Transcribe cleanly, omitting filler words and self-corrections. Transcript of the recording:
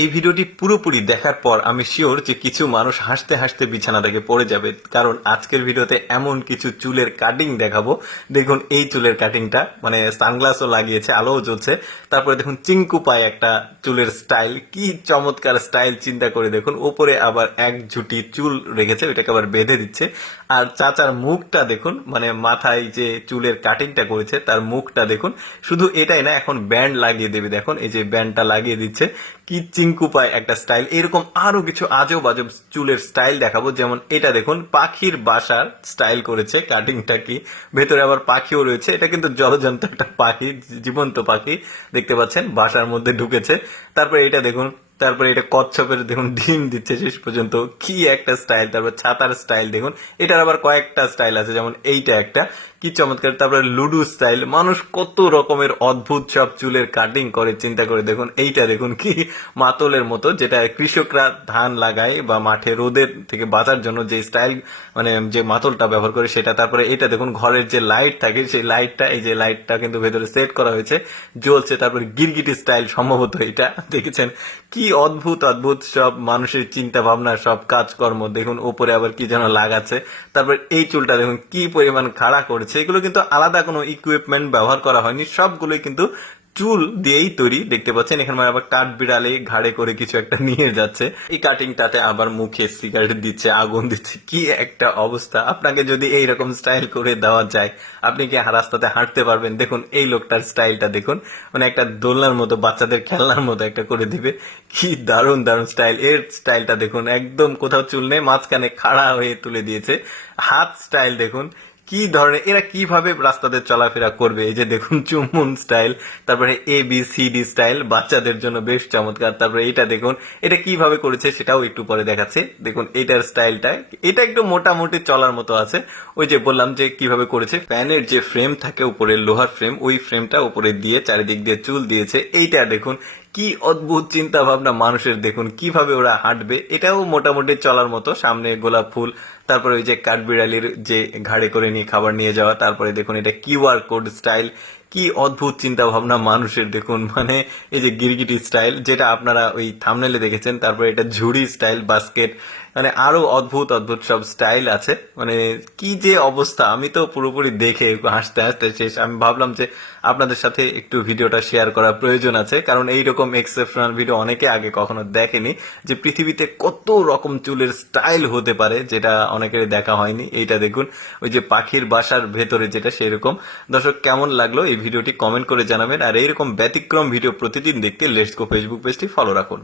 এই ভিডিওটি পুরোপুরি দেখার পর আমি শিওর যে কিছু মানুষ হাসতে হাসতে বিছানা থেকে পড়ে যাবে, কারণ আজকের ভিডিওতে এমন কিছু চুলের কাটিং দেখাবো। দেখুন এই চুলের কাটিংটা, মানে সানগ্লাসও লাগিয়েছে, আলোও জ্বলছে, তারপরে দেখুন চিঙ্কু পায় একটা চুলের স্টাইল, কি চমৎকার স্টাইল চিন্তা করে দেখুন। ওপরে আবার এক ঝুটি চুল রেখেছে, ওইটাকে আবার বেঁধে দিচ্ছে। আর চাচার মুখটা দেখুন, মানে মাথায় যে চুলের কাটিংটা করেছে তার মুখটা দেখুন। শুধু এটাই না, এখন ব্যান্ড লাগিয়ে দেবে, দেখুন এই যে ব্যান্ডটা লাগিয়ে দিচ্ছে, কি চিঙ্কু পায় একটা স্টাইল। এরকম আরো কিছু আজব আজব চুলের স্টাইল দেখাবো। যেমন এটা দেখুন, পাখির বাসার স্টাইল করেছে, কাটিংটা কি, ভেতরে আবার পাখিও রয়েছে। এটা কিন্তু জলজন্ত একটা পাখি, জীবন্ত পাখি দেখতে পাচ্ছেন, বাসার মধ্যে ঢুকেছে। তারপরে এটা দেখুন, তারপরে এটা কচ্ছপের দেখুন ডিম দিচ্ছে শেষ পর্যন্ত, কি একটা স্টাইল। তারপর ছাতার স্টাইল দেখুন, এটার আবার কয়েকটা স্টাইল আছে, যেমন এইটা একটা, কি চমৎকার। তারপরে লুডু স্টাইল, মানুষ কত রকমের অদ্ভুত সব চুলের কাটিং করে চিন্তা করে দেখুন। এইটা দেখুন, কি মাতলের মতো, যেটা কৃষকরা ধান লাগায় বা মাঠে রোদের থেকে বাঁচার জন্য যে স্টাইল, মানে যে মাতলটা ব্যবহার করে সেটা। তারপরে এটা দেখুন, ঘরের যে লাইট থাকে সেই লাইটটা, এই যে লাইটটা কিন্তু ভেতরে সেট করা হয়েছে, জ্বলছে। তারপরে গিরগিটি স্টাইল সম্ভবত এটা, দেখেছেন কি অদ্ভুত অদ্ভুত সব মানুষের চিন্তা ভাবনা, সব কাজকর্ম দেখুন। ওপরে আবার কি যেন লাগাচ্ছে। তারপর এই চুলটা দেখুন কি পরিমাণ খাড়া করেছে। এগুলো কিন্তু আলাদা কোনো ইকুইপমেন্ট ব্যবহার করা হয়নি, সবগুলোই কিন্তু চুল দিয়েই তৈরি। দেখতে পাচ্ছেন এখানে আবার কাঠ বিড়ালে ঘাড়ে করে কিছু একটা নিয়ে যাচ্ছে। এই কাটিংটাতে আবার মুখে সিগারেট দিচ্ছে, আগুন দিচ্ছে, কি একটা অবস্থা। আপনাকে যদি এইরকম স্টাইল করে দেওয়া যায়, আপনি কি রাস্তাতে হাঁটতে পারবেন? দেখুন এই লোকটার স্টাইলটা দেখুন, মানে একটা দোলনার মতো, বাচ্চাদের খেলনার মতো একটা করে দিবে, কি দারুণ দারুণ স্টাইল। এর স্টাইলটা দেখুন, একদম কোথাও চুল নেই, মাঝখানে খাড়া হয়ে তুলে দিয়েছে। হাত স্টাইল দেখুন, কি ধরনের, এরা কিভাবে রাস্তাতে চলাফেরা করবে। এই যে দেখুন চুমুন স্টাইল, তারপরে ABCD স্টাইল, বাচ্চাদের জন্য বেশ চমৎকার। তারপরে এটা দেখুন, এটা কিভাবে করেছে সেটাও একটু পরে দেখাচ্ছে। দেখুন এটার স্টাইলটা, এটা একটু মোটামুটি চলার মতো আছে। ওই যে বললাম যে কিভাবে করেছে, ফ্যানের যে ফ্রেম থাকে উপরে, লোহার ফ্রেম, ওই ফ্রেমটা উপরে দিয়ে চারিদিক দিয়ে চুল দিয়েছে। এইটা দেখুন কি অদ্ভুত চিন্তা ভাবনা মানুষের, দেখুন কিভাবে ওরা হাঁটবে। এটাও মোটামুটি চলার মতো, সামনে গোলাপ ফুল, তারপরে ওই যে কাঠবিড়ালির যে ঘাড়ে করে নিয়ে খাবার নিয়ে যাওয়া। তারপরে দেখুন এটা QR কোড স্টাইল, কি অদ্ভুত চিন্তা ভাবনা মানুষের দেখুন। মানে এই যে গিরগিটি স্টাইল, যেটা আপনারা ওই থাম্বনেলে দেখেছেন। তারপরে এটা ঝুড়ি স্টাইল, বাস্কেট, মানে আরো অদ্ভুত অদ্ভুত সব স্টাইল আছে। মানে কি যে অবস্থা, আমি তো পুরোপুরি দেখে হাসতে হাসতে শেষ। আমি ভাবলাম যে আপনাদের সাথে একটু ভিডিওটা শেয়ার করার প্রয়োজন আছে, কারণ এইরকম এক্সেপশনাল ভিডিও অনেকে আগে কখনো দেখেনি, যে পৃথিবীতে কত রকম চুলের স্টাইল হতে পারে, যেটা অনেকের দেখা হয়নি। এইটা দেখুন, ওই যে পাখির বাসার ভেতরে যেটা, সেরকম। দর্শক কেমন লাগলো এই ভিডিওটি কমেন্ট করে জানাবেন। আর এইরকম ব্যতিক্রম ভিডিও প্রতিদিন দেখতে লেটস গো ফেসবুক পেজটি ফলো রাখুন।